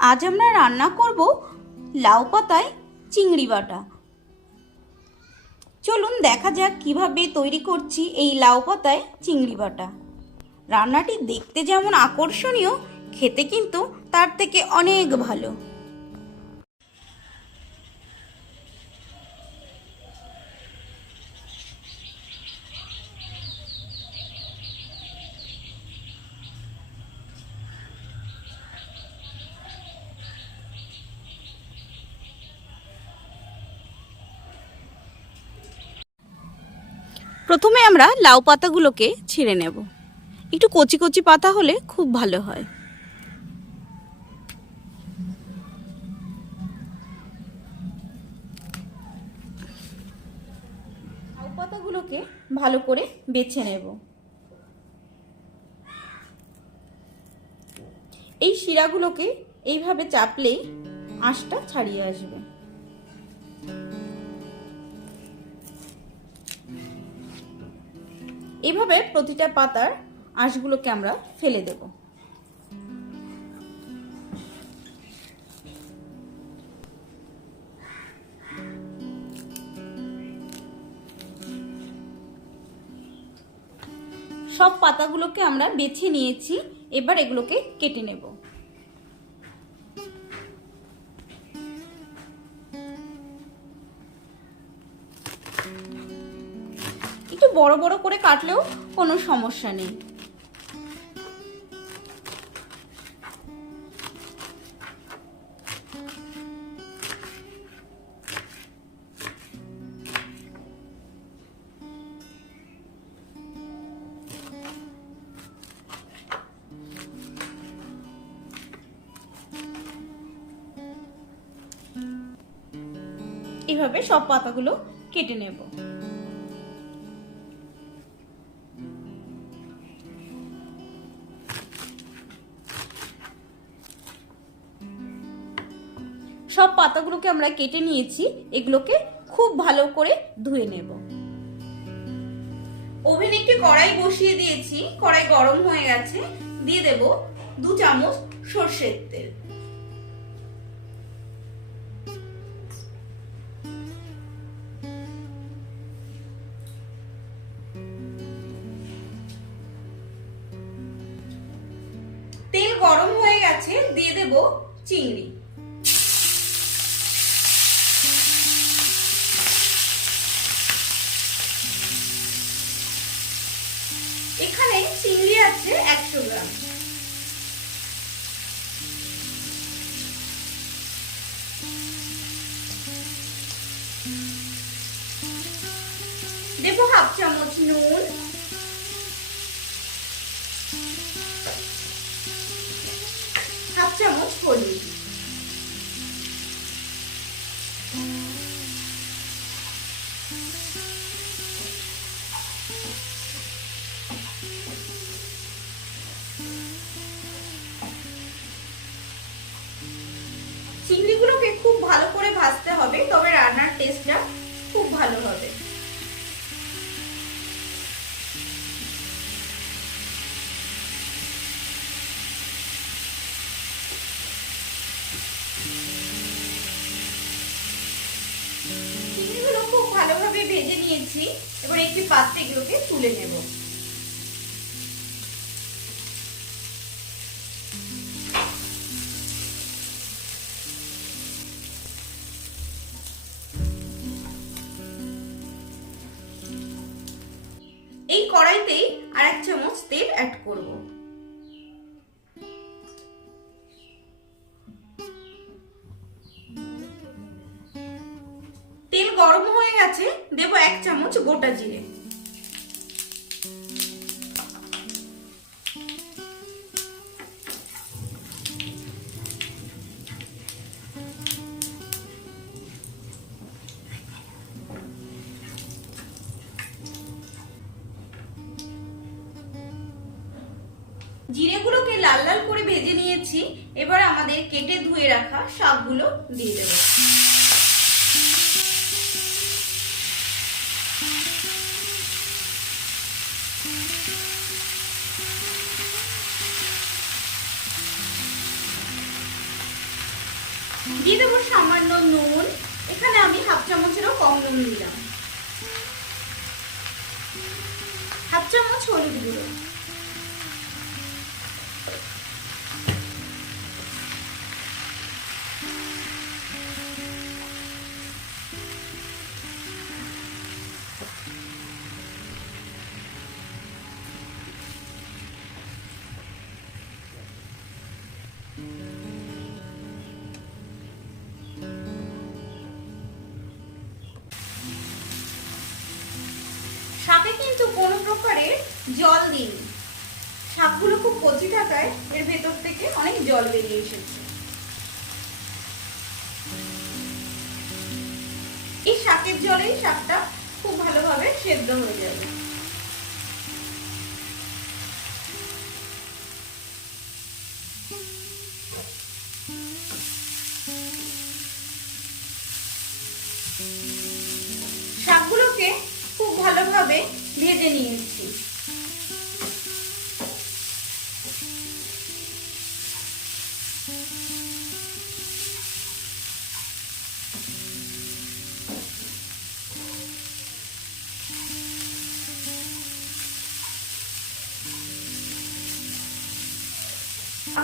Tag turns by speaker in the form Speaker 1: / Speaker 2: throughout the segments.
Speaker 1: আজ আমরা রান্না করব লাউ পাতায় চিংড়ি বাটা। চলুন দেখা যাক কীভাবে তৈরি করছি এই লাউ পাতায় চিংড়ি বাটা। রান্নাটি দেখতে যেমন আকর্ষণীয়, খেতে কিন্তু তার থেকে অনেক ভালো। প্রথমে আমরা লাউ পাতাগুলোকে ছিঁড়ে নেব। একটু কচি কচি পাতা হলে খুব ভালো হয়। লাউ পাতাগুলোকে ভালো করে বেছে নেব। এই শিরাগুলোকে এইভাবে চাপলেই আঁশটা ছাড়িয়ে আসবে। এভাবে প্রতিটা পাতার আঁশগুলোকে আমরা ফেলে দেব। সব পাতাগুলোকে আমরা বেছে নিয়েছি, এবার এগুলোকে কেটে নেব। বড় বড় করে কাটলেও কোনো সমস্যা নেই। এভাবে সব পাতাগুলো কেটে নেব। সব পাতাগুলোকে আমরা কেটে নিয়েছি, এগুলোকে খুব ভালো করে ধুয়ে নেব। ওভেনে একটি কড়াই বসিয়ে দিয়েছি, কড়াই গরম হয়ে গেছে, দিয়ে দেব দু চামচ সর্ষের তেল। তেল গরম হয়ে গেছে, দিয়ে দেব চিংড়ি। একশো গ্রাম। দেবো হাফ চামচ নুন। হাফ চামচ হলুদ। চিংড়িগুলোকে খুব ভালো করে ভাজতে হবে, তবে রান্নার টেস্টটা খুব ভালো হবে। চিংড়িগুলো খুব ভালোভাবে ভেজে নিয়েছি, এবার একটি পাত্রে এগুলোকে তুলে নেব। আর এক চামচ তেল অ্যাড করব। তেল গরম হয়ে গেছে, দেব এক চামচ গোটা জিরে। জিরেগুলোকে লাল লাল করে ভেজে নিয়েছি। এবার আমাদের কেটে ধুয়ে রাখা শাকগুলো দিয়ে দেবো। দিয়ে দেবো সামান্য নুন। এখানে আমি হাফ চামচেরও কম নুন দিলাম। হাফ চামচ হলুদ গুঁড়ো। কচি থাকায় এর ভেতর থেকে অনেক জল বেরিয়ে এসেছে। এই শাকের জলেই শাকটা খুব ভালোভাবে সেদ্ধ হয়ে যাবে। শাকগুলোকে খুব ভালোভাবে ভেজে নিয়েছি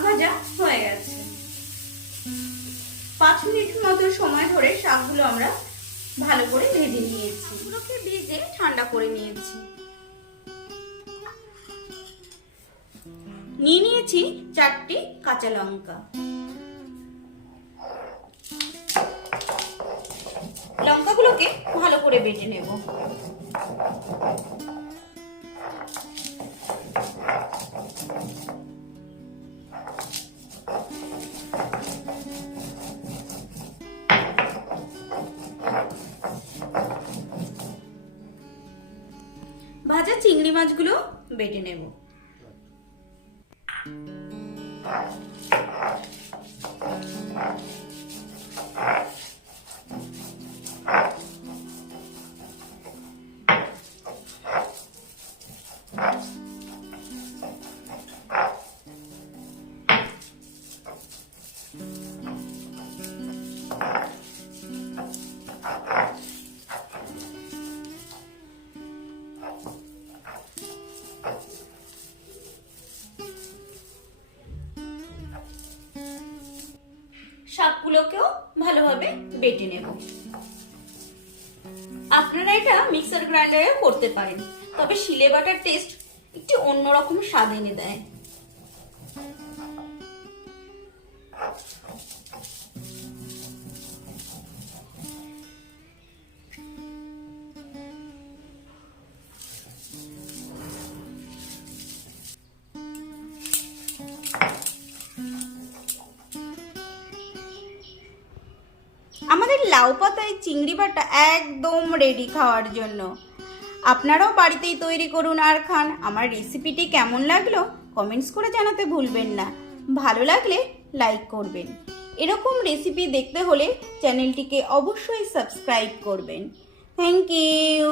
Speaker 1: ভাজা হয়ে গেছে। পাঁচ মিনিট মতো সময় ধরে শাকগুলো আমরা ভালো করে ভেজে নিয়েছি। এগুলোকে ভেজে ঠান্ডা করে নিয়েছি। নিয়ে নিয়েছি চারটি কাঁচা লঙ্কা। লঙ্কাগুলোকে ভালো করে বেটে নেব। ভাজা চিংড়ি মাছগুলো বেটে নেব। শাকগুলোকেও ভালোভাবে বেটে নেব। আপনারা এটা মিক্সার গ্রাইন্ডারে করতে পারেন, তবে শিলে বাটার টেস্ট একটু অন্যরকম স্বাদ এনে দেয়। লাউ পাতায় চিংড়ি ভাটা একদম রেডি খাওয়ার জন্য। আপনারাও বাড়িতেই তৈরি করুন আর খান। আমার রেসিপিটি কেমন লাগল কমেন্টস করে জানাতে ভুলবেন না। ভালো লাগলে লাইক করবেন। এরকম রেসিপি দেখতে হলে চ্যানেলটিকে অবশ্যই সাবস্ক্রাইব করবেন। Thank you